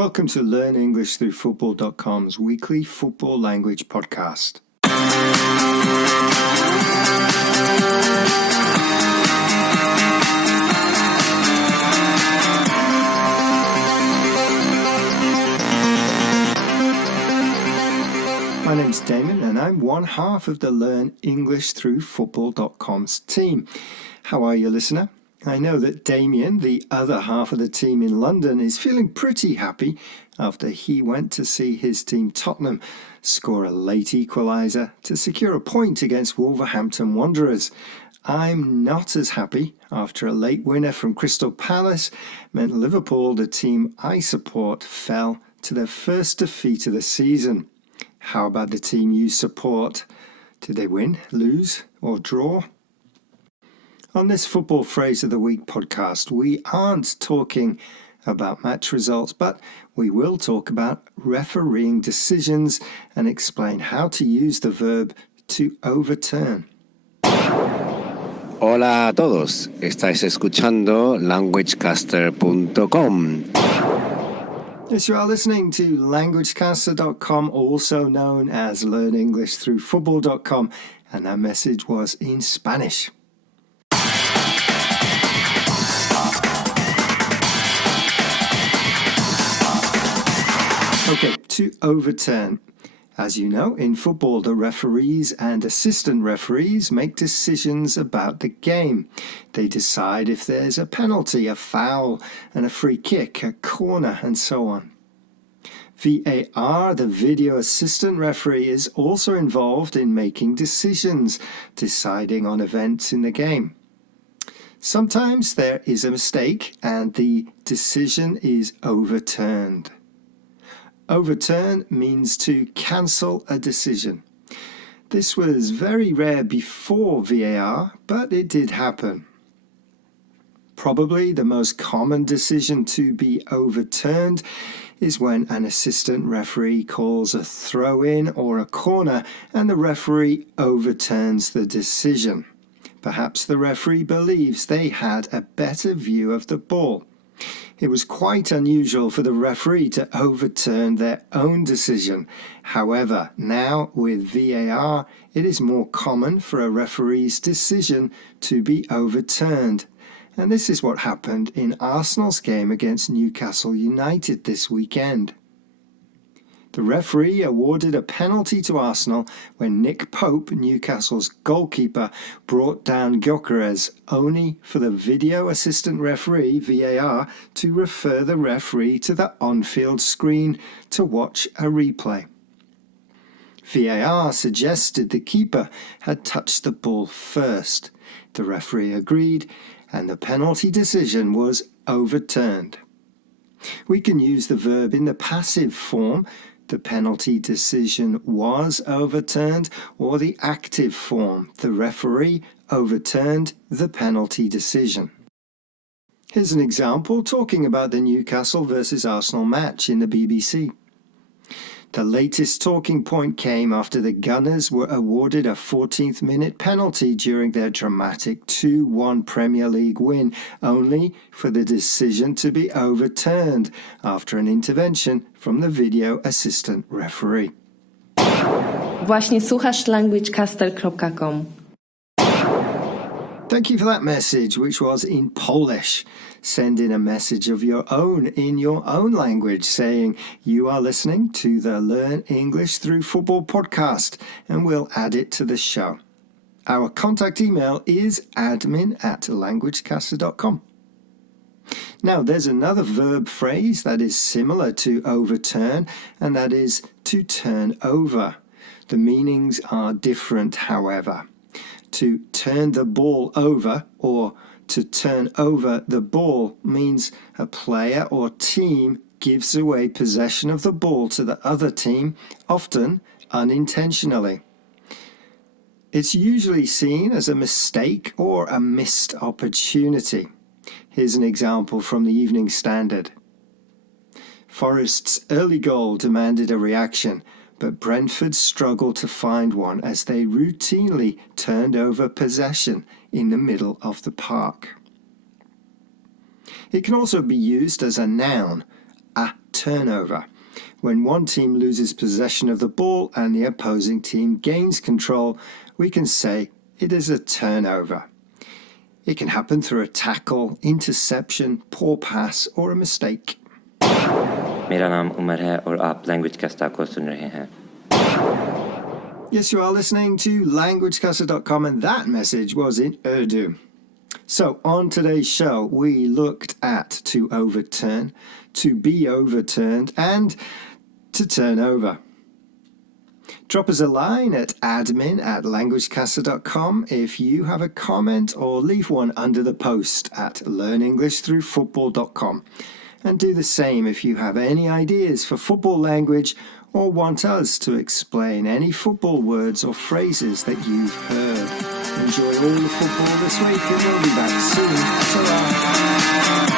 Welcome to LearnEnglishThroughFootball.com's weekly football language podcast. My name's Damon and I'm one half of the LearnEnglishThroughFootball.com's team. How are you, listener? I know that Damien, the other half of the team in London, is feeling pretty happy after he went to see his team Tottenham score a late equaliser to secure a point against Wolverhampton Wanderers. I'm not as happy after a late winner from Crystal Palace meant Liverpool, the team I support, fell to their first defeat of the season. How about the team you support? Did they win, lose or draw? On this Football Phrase of the Week podcast, we aren't talking about match results, but we will talk about refereeing decisions and explain how to use the verb to overturn. Hola a todos, estáis escuchando languagecaster.com. Yes, you are listening to languagecaster.com, also known as LearnEnglishThroughFootball.com, and that message was in Spanish. Okay, to overturn. As you know, in football, the referees and assistant referees make decisions about the game. They decide if there's a penalty, a foul, and a free kick, a corner, and so on. VAR, the video assistant referee, is also involved in making decisions, deciding on events in the game. Sometimes there is a mistake and the decision is overturned. Overturn means to cancel a decision. This was very rare before VAR, but it did happen. Probably the most common decision to be overturned is when an assistant referee calls a throw-in or a corner and the referee overturns the decision. Perhaps the referee believes they had a better view of the ball. It was quite unusual for the referee to overturn their own decision. However, now with VAR, it is more common for a referee's decision to be overturned. And this is what happened in Arsenal's game against Newcastle United this weekend. The referee awarded a penalty to Arsenal when Nick Pope, Newcastle's goalkeeper, brought down Gyökeres, only for the video assistant referee, VAR, to refer the referee to the on-field screen to watch a replay. VAR suggested the keeper had touched the ball first. The referee agreed, and the penalty decision was overturned. We can use the verb in the passive form. The penalty decision was overturned, or the active form, the referee overturned the penalty decision. Here's an example talking about the Newcastle versus Arsenal match in the BBC. The latest talking point came after the Gunners were awarded a 14th minute penalty during their dramatic 2-1 Premier League win, only for the decision to be overturned after an intervention from the video assistant referee. Właśnie słuchasz languagecaster.com. Thank you for that message, which was in Polish. Send in a message of your own in your own language saying you are listening to the Learn English Through Football podcast, and we'll add it to the show. Our contact email is admin@languagecaster.com. Now, there's another verb phrase that is similar to overturn, and that is to turn over. The meanings are different, however. To turn the ball over or to turn over the ball means a player or team gives away possession of the ball to the other team, often unintentionally. It's usually seen as a mistake or a missed opportunity. Here's an example from the Evening Standard. Forest's early goal demanded a reaction, but Brentford struggled to find one as they routinely turned over possession in the middle of the park. It can also be used as a noun, a turnover. When one team loses possession of the ball and the opposing team gains control, we can say it is a turnover. It can happen through a tackle, interception, poor pass, or a mistake. मेरा नाम उमर है और आप language Costa को सुन रहे हैं. Yes, you are listening to languagecaster.com, and that message was in Urdu. So on today's show, we looked at to overturn, to be overturned, and to turn over. Drop us a line at admin@languagecaster.com if you have a comment, or leave one under the post at learnenglishthroughfootball.com. And do the same if you have any ideas for football language or want us to explain any football words or phrases that you've heard. Enjoy all the football this week, and we'll be back soon. Ta-ra!